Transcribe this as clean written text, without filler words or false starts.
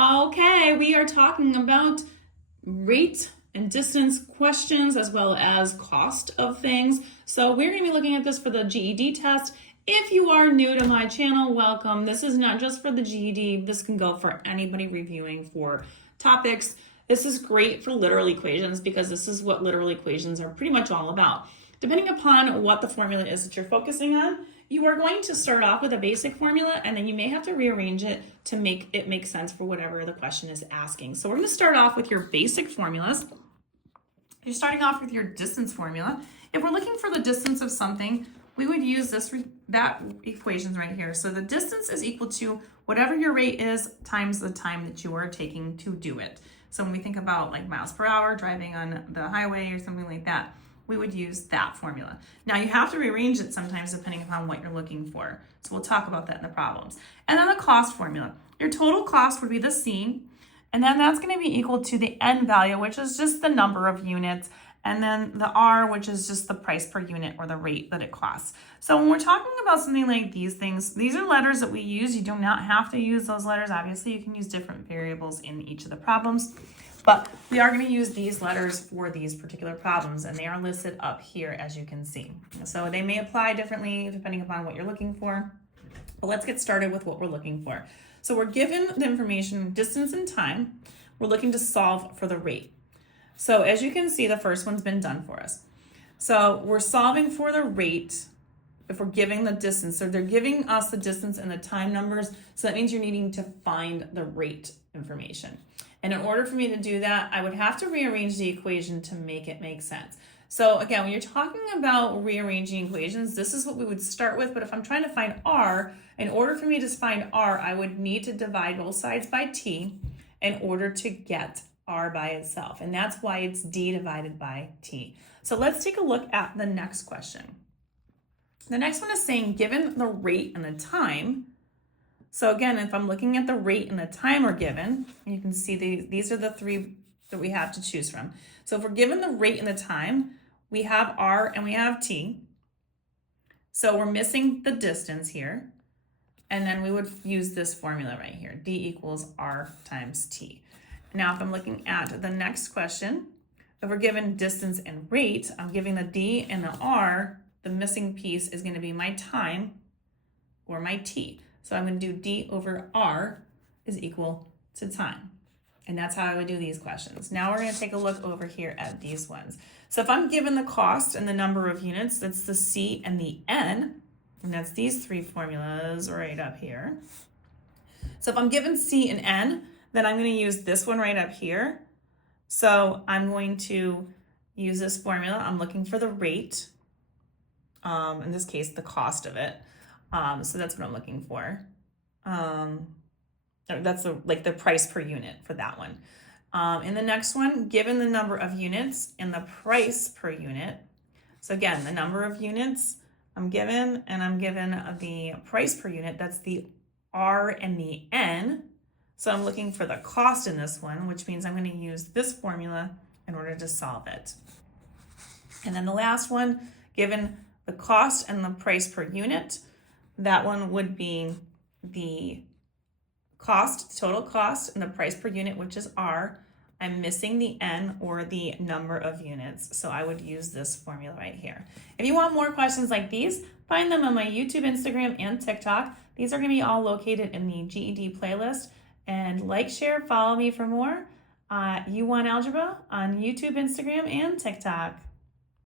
Okay, we are talking about rate and distance questions as well as cost of things. So we're going to be looking at this for the GED test. If you are new to my channel, welcome. This is not just for the GED. This can go for anybody reviewing for topics. This is great for literal equations because this is what literal equations are pretty much all about. Depending upon what the formula is that you're focusing on, you are going to start off with a basic formula and then you may have to rearrange it to make it make sense for whatever the question is asking. So we're going to start off with your basic formulas. You're starting off with your distance formula. If we're looking for the distance of something, we would use that equations right here. So the distance is equal to whatever your rate is times the time that you are taking to do it. So when we think about like miles per hour, driving on the highway or something like that, we would use that formula. Now you have to rearrange it sometimes depending upon what you're looking for. So we'll talk about that in the problems. And then the cost formula. Your total cost would be the C, and then that's going to be equal to the N value, which is just the number of units, and then the R, which is just the price per unit or the rate that it costs. So when we're talking about something like these things, these are letters that we use. You do not have to use those letters. Obviously, you can use different variables in each of the problems. But we are going to use these letters for these particular problems, and they are listed up here, as you can see. So they may apply differently depending upon what you're looking for. But let's get started with what we're looking for. So we're given the information, distance and time. We're looking to solve for the rate. So as you can see, the first one's been done for us. So we're solving for the rate if we're giving the distance. So they're giving us the distance and the time numbers. So that means you're needing to find the rate information. And in order for me to do that, I would have to rearrange the equation to make it make sense. So again, when you're talking about rearranging equations, this is what we would start with. But if I'm trying to find R, in order for me to find R, I would need to divide both sides by T in order to get R by itself. And that's why it's D divided by T. So let's take a look at the next question. The next one is saying, given the rate and the time. So again, if I'm looking at the rate and the time are given, you can see these are the three that we have to choose from. So if we're given the rate and the time, we have R and we have T. So we're missing the distance here. And then we would use this formula right here, D equals R times T. Now, if I'm looking at the next question, if we're given distance and rate, I'm giving the D and the R, the missing piece is going to be my time or my T. So I'm going to do D over R is equal to time. And that's how I would do these questions. Now we're going to take a look over here at these ones. So if I'm given the cost and the number of units, that's the C and the N, and that's these three formulas right up here. So if I'm given C and N, then I'm going to use this one right up here. So I'm going to use this formula. I'm looking for the rate, in this case, the cost of it. So that's what I'm looking for. That's the price per unit for that one. In the next one, given the number of units and the price per unit. So again, the number of units I'm given, and I'm given the price per unit. That's the R and the N. So I'm looking for the cost in this one, which means I'm going to use this formula in order to solve it. And then the last one, given the cost and the price per unit, that one would be the cost, total cost, and the price per unit, which is R. I'm missing the N or the number of units, so I would use this formula right here. If you want more questions like these, find them on my YouTube, Instagram, and TikTok. These are going to be all located in the GED playlist. And like, share, follow me for more. You Want Algebra on YouTube, Instagram, and TikTok.